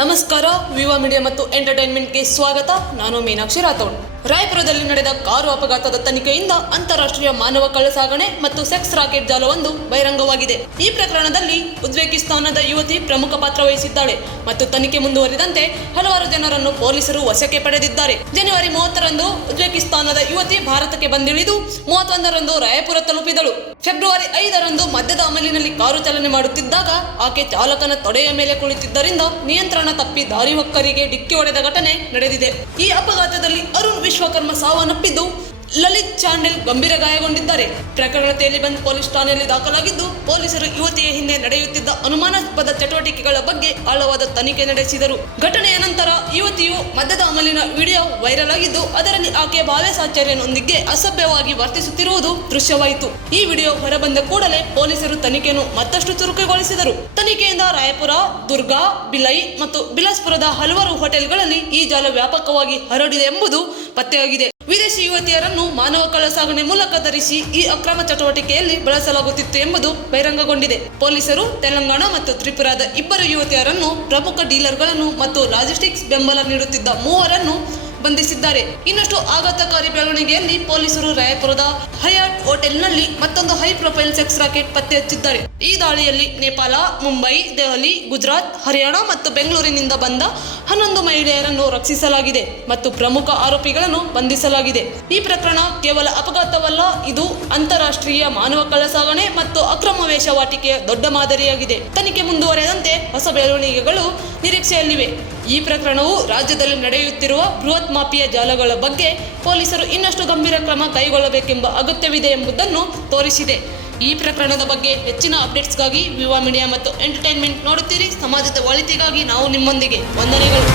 ನಮಸ್ಕಾರ, ವಿವಾ ಮೀಡಿಯಾ ಮತ್ತು ಎಂಟರ್ಟೈನ್ಮೆಂಟ್ಗೆ ಸ್ವಾಗತ. ನಾನು ಮೀನಾಕ್ಷಿ ರಾಥೋಡ್. ರಾಯಪುರದಲ್ಲಿ ನಡೆದ ಕಾರು ಅಪಘಾತದ ತನಿಖೆಯಿಂದ ಅಂತಾರಾಷ್ಟ್ರೀಯ ಮಾನವ ಕಳ್ಳಸಾಗಣೆ ಮತ್ತು ಸೆಕ್ಸ್ ರಾಕೆಟ್ ಜಾಲವೊಂದು ಬಹಿರಂಗವಾಗಿದೆ. ಈ ಪ್ರಕರಣದಲ್ಲಿ ಉಜ್ಬೇಕಿಸ್ತಾನದ ಯುವತಿ ಪ್ರಮುಖ ಪಾತ್ರ ವಹಿಸಿದ್ದಾಳೆ ಮತ್ತು ತನಿಖೆ ಮುಂದುವರಿದಂತೆ ಹಲವಾರು ಜನರನ್ನು ಪೊಲೀಸರು ವಶಕ್ಕೆ ಪಡೆದಿದ್ದಾರೆ. ಜನವರಿ 30ರಂದು ಉಜ್ಬೇಕಿಸ್ತಾನದ ಯುವತಿ ಭಾರತಕ್ಕೆ ಬಂದಿಳಿದು 31ರಂದು ರಾಯಪುರ ತಲುಪಿದಳು. ಫೆಬ್ರವರಿ 5ರಂದು ಮದ್ಯದ ಅಮಲಿನಲ್ಲಿ ಕಾರು ಚಾಲನೆ ಮಾಡುತ್ತಿದ್ದಾಗ ಆಕೆ ಚಾಲಕನ ತೊಡೆಯ ಮೇಲೆ ಕುಳಿತಿದ್ದರಿಂದ ನಿಯಂತ್ರಣ ತಪ್ಪಿ ದಾರಿ ಹೊಕ್ಕರಿಗೆ ಡಿಕ್ಕಿ ಹೊಡೆದ ಘಟನೆ ನಡೆದಿದೆ. ಈ ಅಪಘಾತದಲ್ಲಿ ಅರುಣ್ ವಿಶ್ವಕರ್ಮ ಸಾವನ್ನಪ್ಪಿದ್ದು, ಲಲಿತ್ ಚಾಂಡೆಲ್ ಗಂಭೀರ ಗಾಯಗೊಂಡಿದ್ದಾರೆ. ಪ್ರಕರಣ ತೇಲಿಬಂದ್ ಪೊಲೀಸ್ ಠಾಣೆಯಲ್ಲಿ ದಾಖಲಾಗಿದ್ದು, ಪೊಲೀಸರು ಯುವತಿಯ ಹಿಂದೆ ನಡೆಯುತ್ತಿದ್ದ ಅನುಮಾನಾಸ್ಪದ ಚಟುವಟಿಕೆಗಳ ಬಗ್ಗೆ ಆಳವಾದ ತನಿಖೆ ನಡೆಸಿದರು. ಘಟನೆಯ ನಂತರ ಯುವತಿಯು ಮದ್ಯದ ಅಮಲಿನ ವಿಡಿಯೋ ವೈರಲ್ ಆಗಿದ್ದು, ಅದರಲ್ಲಿ ಆಕೆ ಭಾವ್ಯ ಸಾಚರ್ಯನೊಂದಿಗೆ ಅಸಭ್ಯವಾಗಿ ವರ್ತಿಸುತ್ತಿರುವುದು ದೃಶ್ಯವಾಯಿತು. ಈ ವಿಡಿಯೋ ಹೊರಬಂದ ಕೂಡಲೇ ಪೊಲೀಸರು ತನಿಖೆಯನ್ನು ಮತ್ತಷ್ಟು ಚುರುಕುಗೊಳಿಸಿದರು. ತನಿಖೆಯಿಂದ ರಾಯಪುರ, ದುರ್ಗಾ, ಬಿಲೈ ಮತ್ತು ಬಿಲಾಸ್ಪುರದ ಹಲವಾರು ಹೋಟೆಲ್ಗಳಲ್ಲಿ ಈ ಜಾಲ ವ್ಯಾಪಕವಾಗಿ ಹರಡಿದೆ ಎಂಬುದು ಪತ್ತೆಯಾಗಿದೆ. ವಿದೇಶಿ ಯುವತಿಯರನ್ನು ಮಾನವ ಕಳ್ಳಸಾಗಣೆ ಮೂಲಕ ಧರಿಸಿ ಈ ಅಕ್ರಮ ಚಟುವಟಿಕೆಯಲ್ಲಿ ಬಳಸಲಾಗುತ್ತಿತ್ತು ಎಂಬುದು ಬಹಿರಂಗಗೊಂಡಿದೆ. ಪೊಲೀಸರು ತೆಲಂಗಾಣ ಮತ್ತು ತ್ರಿಪುರಾದ 2 ಯುವತಿಯರನ್ನು, ಪ್ರಮುಖ ಡೀಲರ್ಗಳನ್ನು ಮತ್ತು ಲಾಜಿಸ್ಟಿಕ್ಸ್ ಬೆಂಬಲ ನೀಡುತ್ತಿದ್ದ 3 ಬಂಧಿಸಿದ್ದಾರೆ. ಇನ್ನಷ್ಟು ಆಘಾತಕಾರಿ ಬೆಳವಣಿಗೆಯಲ್ಲಿ ಪೊಲೀಸರು ರಾಯಪುರದ ಹಯಾಟ್ ಹೋಟೆಲ್ನಲ್ಲಿ ಮತ್ತೊಂದು ಹೈ ಪ್ರೊಫೈಲ್ ಸೆಕ್ಸ್ ರಾಕೆಟ್ ಪತ್ತೆ ಹಚ್ಚಿದ್ದಾರೆ. ಈ ದಾಳಿಯಲ್ಲಿ ನೇಪಾಳ, ಮುಂಬೈ, ದೆಹಲಿ, ಗುಜರಾತ್, ಹರಿಯಾಣ ಮತ್ತು ಬೆಂಗಳೂರಿನಿಂದ ಬಂದ 11 ಮಹಿಳೆಯರನ್ನು ರಕ್ಷಿಸಲಾಗಿದೆ ಮತ್ತು ಪ್ರಮುಖ ಆರೋಪಿಗಳನ್ನು ಬಂಧಿಸಲಾಗಿದೆ. ಈ ಪ್ರಕರಣ ಕೇವಲ ಅಪಘಾತವಲ್ಲ, ಇದು ಅಂತಾರಾಷ್ಟ್ರೀಯ ಮಾನವ ಕಳ್ಳಸಾಗಣೆ ಮತ್ತು ಅಕ್ರಮ ವೇಶ್ಯಾವಾಟಿಕೆಯ ದೊಡ್ಡ ಮಾದರಿಯಾಗಿದೆ. ತನಿಖೆ ಮುಂದುವರೆದಂತೆ ಹೊಸ ಬೆಳವಣಿಗೆಗಳು ನಿರೀಕ್ಷೆಯಲ್ಲಿವೆ. ಈ ಪ್ರಕರಣವು ರಾಜ್ಯದಲ್ಲಿ ನಡೆಯುತ್ತಿರುವ ಬೃಹತ್ ಮಾಫಿಯಾ ಜಾಲಗಳ ಬಗ್ಗೆ ಪೊಲೀಸರು ಇನ್ನಷ್ಟು ಗಂಭೀರ ಕ್ರಮ ಕೈಗೊಳ್ಳಬೇಕೆಂಬ ಅಗತ್ಯವಿದೆ ಎಂಬುದನ್ನು ತೋರಿಸಿದೆ. ಈ ಪ್ರಕರಣದ ಬಗ್ಗೆ ಹೆಚ್ಚಿನ ಅಪ್ಡೇಟ್ಸ್ಗಾಗಿ ವಿವಾ ಮೀಡಿಯಾ ಮತ್ತು ಎಂಟರ್ಟೈನ್ಮೆಂಟ್ ನೋಡುತ್ತೀರಿ. ಸಮಾಜದ ಒಳಿತಿಗಾಗಿ ನಾವು ನಿಮ್ಮೊಂದಿಗೆ. ವಂದನೆಗಳು.